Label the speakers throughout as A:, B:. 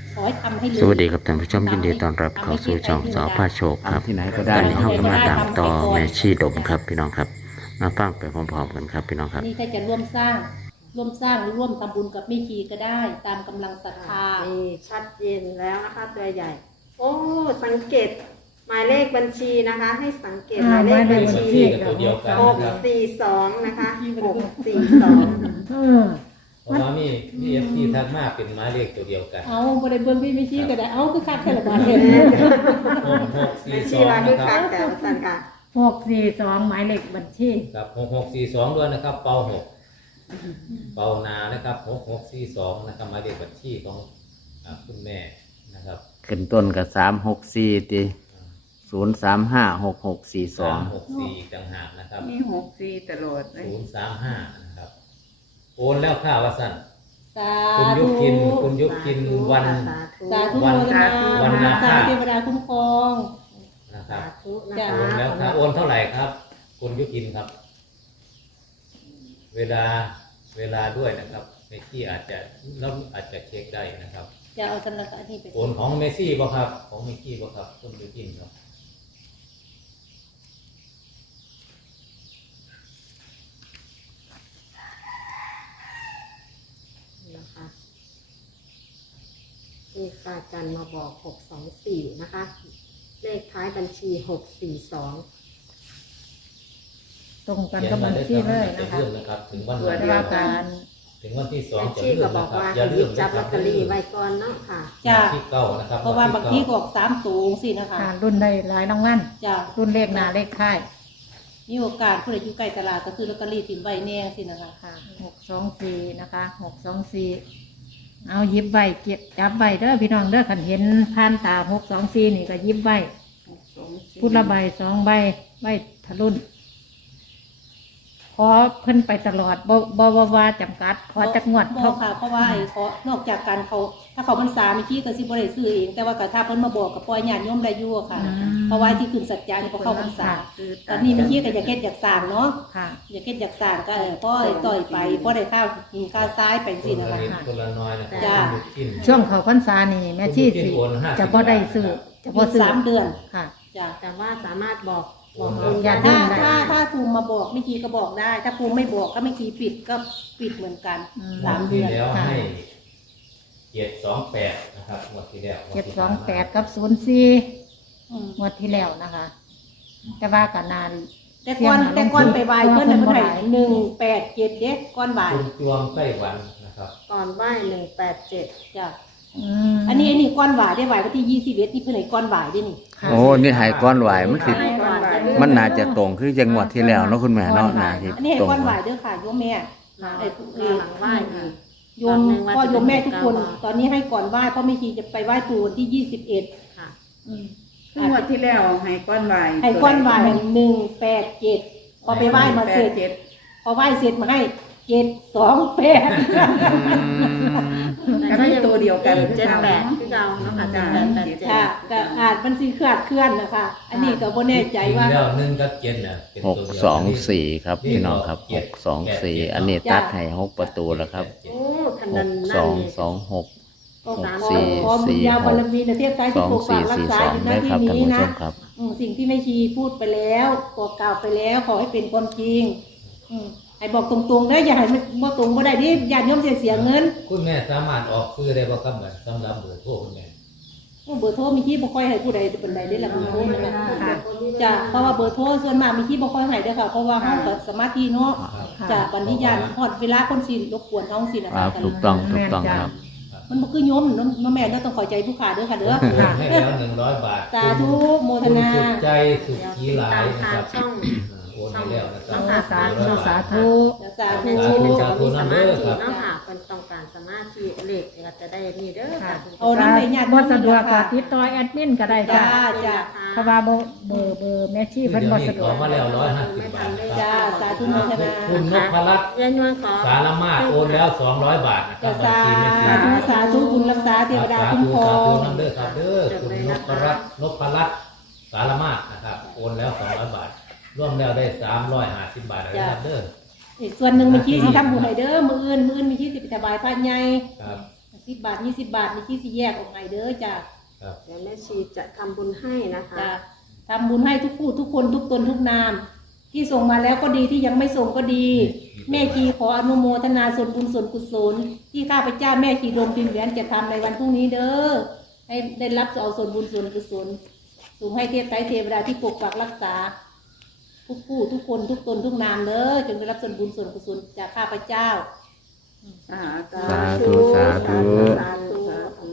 A: ขอให้ทำให้เลย
B: สวัสดีครับท่านผู้ชมยินดีต้อนรับเข้าสู่ช่องสอพาโชคครับ
C: ที่ไหนก็
B: ต
C: ได้
B: อนนี้
C: เนาะ
B: เราก็มาตามต่อแม่ชีดมครับพี่น้องครับมาฟังไปพร้อมๆกันครับพี่น้องครับ
A: นี่ถ้าจะร่วมสร้างหรือร่วมทำบุญกับแม่ชีก็ได้ ตามกำลังศรัทธา
D: นี่ชัดเจนแล้วนะคะตัวใหญ่ โอ้สังเกตหมายเลขบัญชีนะคะ ให้สังเกตหมายเลขบัญชี
E: ตัวเดียวกัน
D: หก
E: นะครับ
D: สี่สองนะคะ642
E: เพราะว่ามีเอฟซีทักมากเป็นหมายเลขตัวเดียวกัน
A: เอาบ่ได้เบิ่งพี่แม่ชีก็ได้เอาคือคักแค่ละบาทเห็น
D: บัญชี
E: 6642
D: ว่าคือ
E: นะค
D: คั
E: รั
D: ก
E: บ
D: แต่ว่าสั่นค่ะ
F: 642หมายเลขบัญชี
E: กับ6642ด้วยนะครับเปา6เปานานะครับ6642นะครับหมายเลขบัญชีของคุณแม่นะครับ
C: ขึ้นต้นกับ364ติ0356642
E: 364ต่างหากนะครับ
G: มี64ตลอดเลย
E: 035นะครับโอนแล้วค่าวาสัน
A: สา
E: คุณยุ
A: ธุ
E: พินวัน
D: สาธุ
A: สาธุ
E: วัน
A: โมทนา
E: วันนาคา
A: สาธุเทวดาคุ้มครอง
E: นะครับ
D: สาธุนะ
A: จ้ะ
D: คะ
E: โอนแล้วครับโอนเท่าไหร่ครับ คุณยุพินครับ เวลาด้วยนะครับเมซี่อาจจะเช็คได้นะครับ
A: จะเอาสำหรับอันนี้ไป
E: โอนของเมซี่บ่ครับ ของเมซี่บ่ครับคุณยุพินครับ
D: นะคะเลขอาจารย์มาบอก624นะคะ เลขท้ายบัญชี642
F: ตรงกันกับบัญชีเลยนะคะ
E: เรื่องนะครับ ถึงวัน
F: ตรวจว่าการ
E: ถึงวันที่2
D: แม่
E: จะ
D: ชี
E: เลื่
D: ก็
E: อน
D: บอ
E: นะ
D: ก
E: ครับ
D: ว่า
E: อย่า
D: ให้ห
E: ลื
D: ยิ
E: ม
D: บจับลอตเตอรี่ไว้
E: นะ
D: ก่อนเนาะค่ะ
A: จ้ะ
E: ที่เก้านะครับ
A: เพราะว่าบางทีก็ออก3ตูงสินะคะ
F: รุ่นได้หลายรางวัล
A: จ้ะ
F: รุ่นเลขหน้าเลขท้าย
A: มีโอกาสผู้ใดอยู่ใกล้ตลาดก็ซื้อลอตเตอรี่ถิ่นไว้แน่สินะคะ
F: ค่ะ624นะคะ624เอาหยิบไว้เก็บจับไว้เด้อพี่น้องเด้อคันเห็นผ่านตา624นี่ก็หยิบไว้พุทธละใบ2ใบไว้ทะลุนขอเพิ่นไปตลอดบ่ว่าจำกัดขอจักงวด
A: บอ
F: เท่าก
A: ค่ะเพราะว่าไอ้เขานอกจากการเขาถ้าเขาพรรษาเมื่อกี้ก็สิบ่ได้ซื้อเองแต่ว่าก็ถ้าเพิ่นมาบอกกับปล่อยญาติโยมได้อยู่ค่ะ เพราะว่าที่ขึ้นสัจจะนี่พอเข้าพรรษาตอนนี้เมื่อกี้ก็อยากเฮ็ดอยากสร้างเนาะ
F: ค่ะ
A: อยากเฮ็ดอยากสร้างก็พ่อต่อยไปพ่อได้ข้าวกินข้าวซ้ายไปสินะคะ
E: คนละน้อยนะครับ
A: จ้ะ
E: คุณยุพิน
F: ช่วงเขาพรรษานี่แม่ชีสิจะบ่ได้ซื้อจะบ่
A: อีก
F: ซื้อ
A: 3 เดือน
F: ค่ะ
A: จ้ะ
D: แต่ว่าสามารถบอก
F: อย่า
A: ถ้า
F: ได้
A: ถ้าภูมิมาบอกไม่ทีก็บอกได้ ถ้าภูมิไม่บอกก็ไม่ทีปิดก็ปิดเหมือนกัน 3 เดือน
E: แล้ว
F: ค่ะ
E: ให้728นะครับงวดที่แล้ว
F: 728กับ04
A: อืม
F: งวดที่แล้วนะคะ แต่ว่าก็นาน
A: แต่ก่อนไปไหว้เพิ่นน่ะเพิ่นให้187เด้ก่อนไหว้
E: คุณจวงไต้หวันนะครับ
D: ก่อนไหว้187
A: จ้ะ
F: ม
A: อันนี้ก้อนหวายได้ไหววันที่21นี่เพิ่นให้ก้อนหวายได้นี่
F: ค่ะ
C: โอ้นี่หายก้อนไหวมันสิ
D: ให้ก่อนจะเลื่อน
C: มันน่าจะตรงคือจังหวัดที่แล้วเนาะคุณแม่เนาะน่าที่
A: อันนี้ให้
C: ตรง
A: ก้อนหวายเด้อค่ะโยมแม่
D: ไอ้หลังไหว้อีก
A: โยมพ่อโยมแม่ทุกคน ตอนนี้ให้ก่อนไหว้เพราะไม่ชีจะไปไหว้ปู่วันที่21
D: ค่ะ
G: คืองวดที่แล้วให้ก้อนไหว
A: ให้ก้อนหวาย187พอไปไหว้มาเสร็จ
G: 87
A: พอไหว้เสร็จมาให้728
G: ก็มีตัวเดียวกัน
D: 78คือเราเนาะค่ะ
G: จ้ะ
A: ค่ะ
D: 7887
A: ก็อาจมันสิเคลื่อนนะคะ อันนี้ก็บ่แน่ใจว่า
E: จริงแล้ว1กับ7น่ะเป็นตัวเดียวกัน
C: 624ครับพี่น้องครับ624อันนี้ตัดให้6ประตูแล้วครับ
D: โอ้ขนาดนั้นนี่
C: 6226
A: ก็ขอ
C: สี่
A: ขอบุญญาบารมีในเทพใจที่ปกปักรักษาอยู่หน้าที่
C: ท่าน
A: นี้
C: ผู้ช
A: นะ
C: มครับ
A: สิ่งที่แม่ชีพูดไปแล้วบอกกล่าวไปแล้วขอให้เป็นความจริงให้บอกตรงๆได้อย่าให้มันบ่ตรงบ่ได้ดิญาติโยมเสียเงิน
E: คุณแม่สามารถออกซื้อได้บ่ครับเหมือนสำหรับเบอร์โทรคุณแม่
A: เบอร์โทรมีที่บ่ค่อยให้ผู้ใดเป็นใดได้ละเบอร์โทรนะคะจ้ะเพราะว่าเบอร์โทรส่วนมากมีที่บ่ค่อยให้เด้อค่ะเพราะว่าเฮาก็สมาธิเนาะจ้ะบัดนี้ญาติฮอดเวลาคนสิรบกวนเฮาสินะ
C: ครั
A: คะ
C: บถูกต้องครับ
A: มันบ่คือโยมเนาะแม่เราต้องเข้าใจผู้ขาเด้อค่ะเด้อ
E: ให้แล้ว100 บาท
A: สาธุโมท
E: คุณ
A: นา
E: สุดใจสุดขีหลายนะ
D: ทา
E: ค
D: ง
E: รับ
D: ช่อง
E: โอนให้แล้วนะครับ
F: สาธุสาธุ
A: สาธุ
D: แม่ชีเป็นจะมีสมาธิเนาะค่ะเป็นต้องการสมาธิเลขก็จะได้นี่เด้อค่ะ
A: เอาน้ำไปญาติ
F: บ่สะดวกก็ติดต่อแอดมินก็ได้จ้ะ
A: จ้า
F: เพราะว่าเบอร์แม่ชีเพิ่นบ่สะดว
E: ขอก มาแล้ว150 บาท
A: จ้าสาธุโมทนา
E: คุณนพรัตน์
D: ยายนวลขอ
E: สารมาศโอนแล้ว200 บาทนะครั
A: จ้า
E: บบัญชีแม่ชี
A: สาธุบุญรักษาเทวดาคุ้มครอง
E: น้ำเด้อครับเด้อคุณนพรัตน์สารมาศนะครับโอนแล้ว200 บาทร่วมแล้วได้350 บาทนะครับเด้อ
A: อีกส่วนหนึ่งมีที่สิทำบุญให้เด้อมืออื่นมีที่สิไปถวายพระใหญ่
E: ครับ
A: สิ 10 บาท20 บาทมีที่สิแยกออกให้เด้อจ้ะ
E: ครับ
D: เดี๋ยวแม่ชีจะทำบุญให้นะคะ
A: จ้ะทำบุญให้ทุกผู้ทุกคนทุกตนทุกนาม ที่ส่งมาแล้วก็ดีที่ยังไม่ส่งก็ดี แม่ชีขออนุโมทนาส่วนบุญส่วนกุศลที่ข้าพเจ้าแม่ชีโดมพิมพ์แหวนจะทำในวันพรุ่งนี้เด้อให้ได้รับเอาส่วนบุญส่วนกุศลส่งให้เทพไตรเทวดาที่ปกปักรักษาทุกผู้ทุกคนทุกตนทุกนามเด้อจงได้รับส่วนบุญส่วนกุศลจากข้าพเจ้า
G: สา
C: สาธุสาธุ
D: สาธุ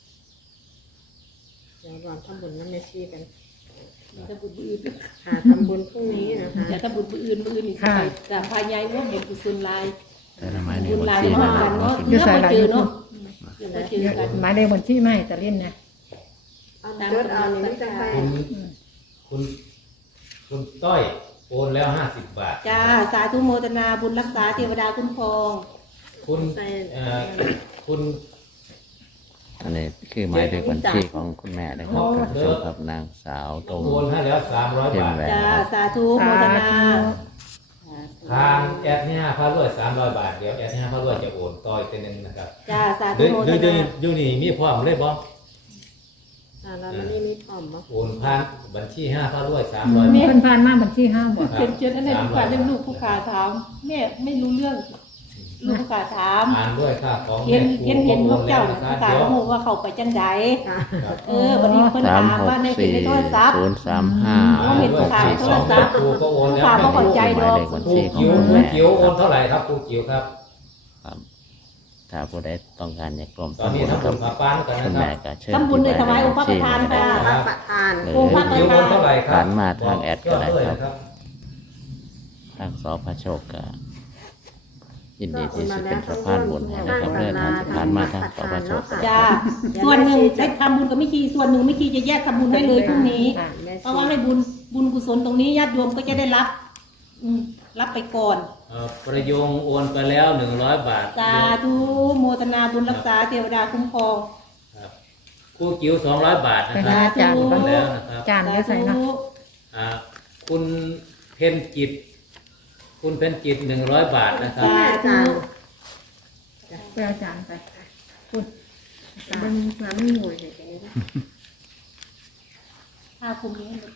D: เดี๋ยวรวมทำบุญน้ำแม่ชีกัน
A: ถ้าบุญอื่น
D: ค่ะทำบุญพรุ่งนี้นะคะ
A: แต่ถ้าบุญอื่นอีกสักจากพายายว่าเห็นกุศลลาย
C: แต่ละไม้ใน
A: บุญ
C: บัญ
A: ลาย
C: ชี
A: มา
C: นะค
A: กั
C: รั
A: น
C: บ
A: เนาะ
F: อ
A: เนื้
F: ยู่
A: อ
F: ใส่
A: มา
F: หลาย
A: เจ
F: อ
A: อยู่ เนาะมาเจอกัน
F: หมายเลขบัญชีไหมตะลินนะ
D: เอาจดเอานี่ไม่จะไป
E: คุณต้อยโอนแล้ว50 บาท
A: จ้าสาธุโมทนาบุญรักษาเทวดาคุ้มครอง
E: คุณคุณ
C: อันนี้คือหมายเลขบัญชีของคุณแม่นะครับท่านผู้ชมครับนางสาวตรง
E: โอนให้แล้ว300 บาท
A: จ้าสาธุโมทนา
E: ทางแอดเนี่ยพระรวย300 บาทเดี๋ยวแอดเนี่ยพระรวยจะโอนต่ออีกทีนึงนะครับ
A: จ้าสาธุ
E: เดี๋ยว
A: โมท
E: เดี๋ยว
A: นา
E: อยู่นี่มีพร้อมเลยบ่
D: แล้วมันนี่มีพร้อมบ่
E: โอนผ่านบัญชี5พระรวย300
F: มี
E: บาท
F: เพิ่นผ่านมาบัญชีห้าหมด
A: เป็นเจนอะไรผู้ขาเรื่องลูกผู้ขาถามแม่ไม่รู้เรื่องลูกผู้ขาถาม
E: อ่านด้วยค่าของ
A: เห็น
E: แม่ครู
A: เห็น
E: โอ
A: พวก
E: นแล้
A: เจ้าว
E: นะครั
A: ผู้
E: บ
A: ขา
E: เดี๋ยว
A: โมว่าเขาไปจังได
D: ค่ะ
E: ครับ
A: วันนี้เพิ่น
C: สาม
A: ถาม
C: หก
A: ว่าในเห็น
C: สี่
A: ในโทรศัพท์
C: ศูนย์35
A: เราเห็นผู้ขาในโทรศัพท์
E: ครูก็โอนแล้ว
A: ผู้ขาก็เข้าใจ
C: หมายเลขบัญ
E: ครู
C: ชีของ
E: จิ๋ว
C: คุณ
E: ครู
C: แม่
E: จิ๋วโอนเท่าไหร่ครับครูจิ๋วครับ
C: ครับถ้าผู้ใดต้องการอยากร่วม
E: ตอนนี้
C: ทำบุญ
E: ทำ
C: กั
E: บุ
C: บ
E: ญพระปานกัน
C: คุ
E: นะ
C: ณ
E: ครั
C: แม่
E: บ
C: ก็เชิญ
A: ทำบุญเลยถวายองค์พระประธานค่ะ
D: พระประธาน
C: หรือ
A: องค์พระ
E: จิ๋วโอนเท่าไหร่ครับ
C: ผ่านมาทางแอดก็ได้
E: ยอ
C: ครับ
E: เลย
C: ทางสพโชคก็ยินดีที่จะเป็นสะพานบุญให้นะครับเดินทางผ่านมาทางสพโชคก็ได้
A: จ้าส่วนหนึ่งได้ทำบุญกับมิคีส่วนหนึ่งมิคีจะแยกทำบุญให้เลยพรุ่งนี้
F: ค่ะ
A: เพราะว่าให้บุญกุศลตรงนี้ญาติโยมก็จะได้รับรับไปก่อน
E: ประโยงโอนไปแล้ว100 บาท
A: สาธุโมทนาบุญรักษาเทวดาคุ้มครอง
E: ครับครูจิ๋ว200 บาทนะ
F: ไป
E: ครั
F: หา
E: บ
F: จานก่อน
E: แล้วนะครับ
F: จานเดี๋ยวใส่เนาะ
E: อ่าคุณเพนจิต คุณเพนจิต100 บาทนะครับ
A: สาธุ
F: ไปเอาจานไปคุณจาน
D: มันมาไม่หน่วยเลยกันนี้
A: ถ้าคุมนี้ให้หมด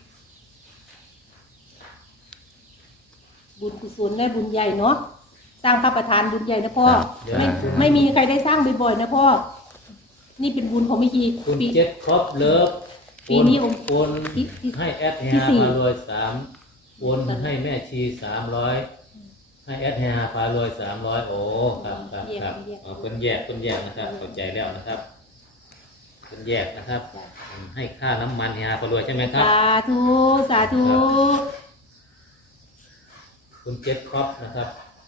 A: บุญกุศลได้บุญใหญ่เนาะสร้างพระประธานบุญใหญ่นะพ่อ
E: ครับ
A: ไม่มีใครได้สร้างบ่อยๆนะพ่อนี่เป็นบุญของมิคี
E: คุณ
A: ปี
E: เจ็ดครบเลิฟ
A: ปีนี้
E: โอน
A: ที่
E: ให้แอดเฮี
A: ที่
E: ย
A: สี่
E: พารวย3โอนให้แม่ชี300ให้แอดเฮียพารวย300โอ้ครับครับครับเอาเป็นแยกนะครับเข้าใจแล้วนะครับเป็นแยกนะครับให้ค่าน้ำมันเฮียพารวยใช่ไหมครับ
A: สาธุสาธุ
E: คุณเจ็ดครบนะครับ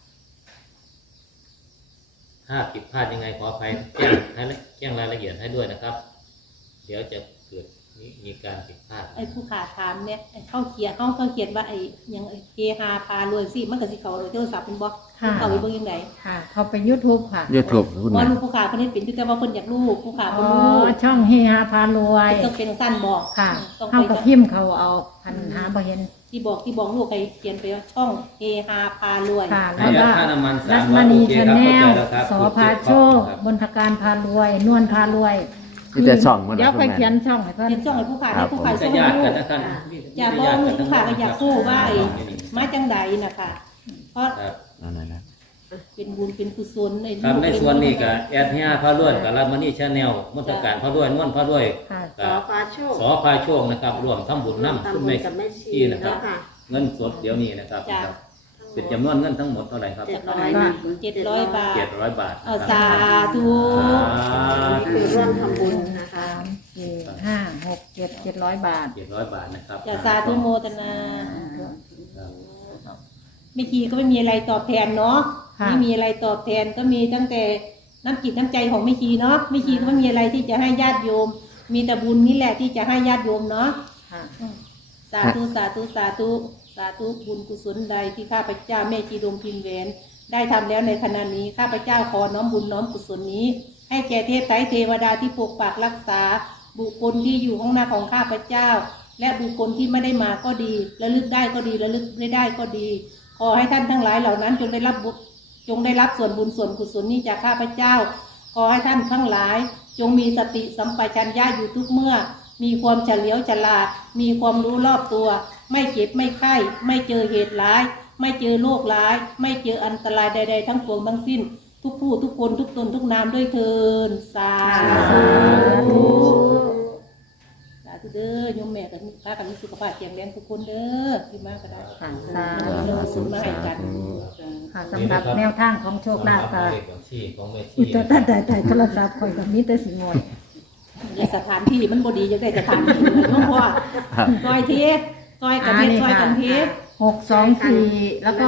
E: ถ้าผิดพลาดยังไงขออภัยแจ้งรายละเอียดให้ด้วยนะครับ เดี๋ยวจะเกิดมีการผิดพลาด
A: ไอ้ผู้ขาถามเนี่ยไอ้เข้าเขียนว่าไอ้ยังไอ้เฮฮาพารวยสิมันก็สิเขาเลยโทรศัพท์เป็นบล็อกเขาไปเบิ่งยังไง
F: ค่ะ เขาไป YouTube ค่ะ
C: YouTube คุณ
A: ว่า
C: แม่
A: ลูกผู้ขาคนนี้เป็นแต่ว่าเพิ่นอยากลูกผู้ขา
F: อ๋
A: บ่
F: อ
A: ลูก
F: ช่องเฮฮาพารวย
A: ต้องเป็นสั้นบอก
F: ค่ะ
A: ต้อง
F: เข้า
A: ไป
F: กับพิมพ์เขาเอาพันหาบ่เห็น
A: ที่บอกลูกใครเขียนไปว่าช่องเฮฮาพารวย
F: ค่ะ
E: ให้
F: แล้วก็
E: ค่าน้ำมัน
F: รัต
E: 300
F: มณี
E: โอเค
F: ชา
E: ครับ
F: แน
E: เข้า
F: ล
E: ใจแล้วครับ
F: สอพาโชค
E: ครับ
F: บนทการพารวย นวลพารวย
C: ที่จะส่องมัน
F: เดี๋ยว
C: คุณ
F: ไป
C: แม่
F: เขียนช่องให้เพิ่น
A: เขียนช่องให้ผู้ขา
C: ครั
A: ให้
C: บ
A: ผู้ขา
E: จะ
A: ส่ง
E: ญา
A: ให้
E: ติ
A: ลู
E: กัน
A: ก
E: นะครับ
A: อย่าบอกลูกผู้ขาก็อยากคู่ว่าไอ้มาจังใดนะคะเพราะ
E: ครับ
C: นั่นนะ
A: เป็นบุญเป็นกุศลใน
E: ครับในส่วนนี้ก็แอดเฮียพารวยกับรัตมณีชาแนลมนตการพารวยนวลพารวย
F: ค่ะ
D: สอฟ้าโชค
E: สอพาโชคนะครับรวมทำบุญน้ำ
D: ทำ
E: คุณ
D: บุ
E: แม่
D: ญกับแม่ชี
E: ที่นะครับ
D: แล้วค่ะ
E: เงินสดเดี๋ยวนี้นะครับ
A: จ้ะ
E: ครับเป็นจำนวนเงินทั้งหมดเท่าไหร่ครับ
D: 700 บาท
A: 700 บาท
E: 700 บาท
A: เอาสาธุ
D: นี่คือร่วมทำบุญนะคะ
F: 3 4 5 6 7 700 บาท
E: 700 บาทนะครับ
A: จะสาธุโมทนา
E: ครับ
A: ไม่คีก็ไม่มีอะไรตอบแทนเนาะ
F: ค่ะ
A: ไม่มีอะไรตอบแทนก็มีตั้งแต่น้ำจิตน้ำใจของไม่คีเนาะไม่คีก็ไม่มีอะไรที่จะให้ญาติโยม มีแต่บุญนี่แหละที่จะให้ญาติโยมเนาะ
F: ค่ะ
A: สาธุสาธุสาธุสาธุบุญกุศลใดที่ข้าพเจ้าแม่จีดมพิมพ์แหวนได้ทำแล้วในขณะนี้ข้าพเจ้าขอน้อมบุญน้อมกุศลนี้ ให้แก่เทพไตรเทวดาที่ปกปักรักษา บุคคลที่อยู่ข้างหน้าของข้าพเจ้า และบุคคลที่ไม่ได้มาก็ดีระลึกได้ก็ดีระลึกไม่ได้ก็ดี ขอให้ท่านทั้งหลายเหล่านั้นจงได้รับส่วนบุญส่วนกุศลนี้จากข้าพเจ้าขอให้ท่านทั้งหลาย จงมีสติสัมปชัญญะอยู่ทุกเมื่อ มีความเฉลียวฉลาด มีความรู้รอบตัว ไม่เจ็บไม่ไข้ ไม่เจอเหตุร้าย ไม่เจอโรคร้าย ไม่เจออันตรายใดๆทั้งปวงทั้งสิ้น ทุกผู้ทุกคนทุกตนทุกนามด้วยเทินสาธุสาธุเด้อโยมแม่กันพากันมีสุขภาพแข็งแรงทุกคนเด้อที่มาก็ได้
F: ค่ะสา
A: เรื่
F: ธุ
A: องสุขมาให้กัน
F: ค่ะสำหรับแนวทางของโชคลาภ
E: ห
F: ก็
E: มายเลขบัญชีของแม่ชี
F: อุยแต่แต่โทรศัพท์คอยกับนี้แต่สิงอย
A: ในสถานที่มันบ่ดีจังได้สถานที่เลยน้องพ่อซอยเทสซอยกันเทสซอยกันเทส
F: 624แล้วก็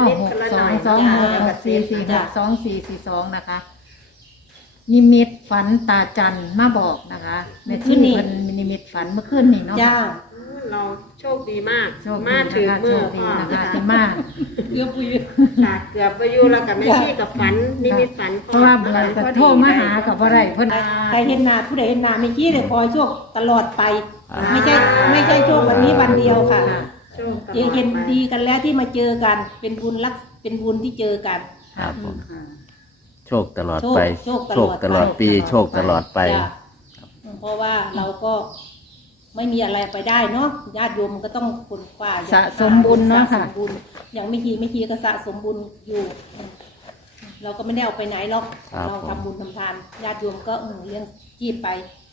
F: 622644624442นะคะ นิมิตฝันตาจันมาบอกนะคะแม่ที่เพิ่นนิมิตฝันเมื่อคืนนี่เนาะ
A: จ้า
D: เราโชคดีมาก
F: โชคดี
D: มาถึง
F: นะคะ
D: มื
F: โช
D: อ
F: คดี
D: พ่อ
F: นะคะ
D: ค่ะ
F: ที่มาก
A: เกือบอยู่
D: ค่ะเกือบไปอยู่แล้วกับแม่ชีกับฝันนิมิตฝัน
F: เพราะว่าเบื่อก็โทรมาหากับบ่ได้เพิ่น
A: ใครเห็นหน้าผู้ใดเห็นหน้าไม่กี้เลยคอยโชคตลอดไป ไม่ใช่โชควันนี้วันเดียวค่ะ
D: โชคตลอด
A: เจอเห็น
D: ไป
A: ดีกันแล้วที่มาเจอกันเป็นบุญเป็นบุญที่เจอกัน
C: ครับผม
G: ค่ะ
C: โชคตลอดไป
A: โชค
C: โชคตลอดปี โชคตลอดไป
A: จ้ะเพราะว่าเราก็ไม่มีอะไรไปได้เนาะญาติโยมก็ต้องขนขวาย
F: สะสมบุญเนาะค่ะ
A: สสมบุญอย่างไม่กี่ก็สะสมบุญอยู่ เราก็ไม่ได้เอาไปไหนหรอก
C: ครับ
A: เราทำบุญทำทานญาติโยมก็เลี้ยงชีพไป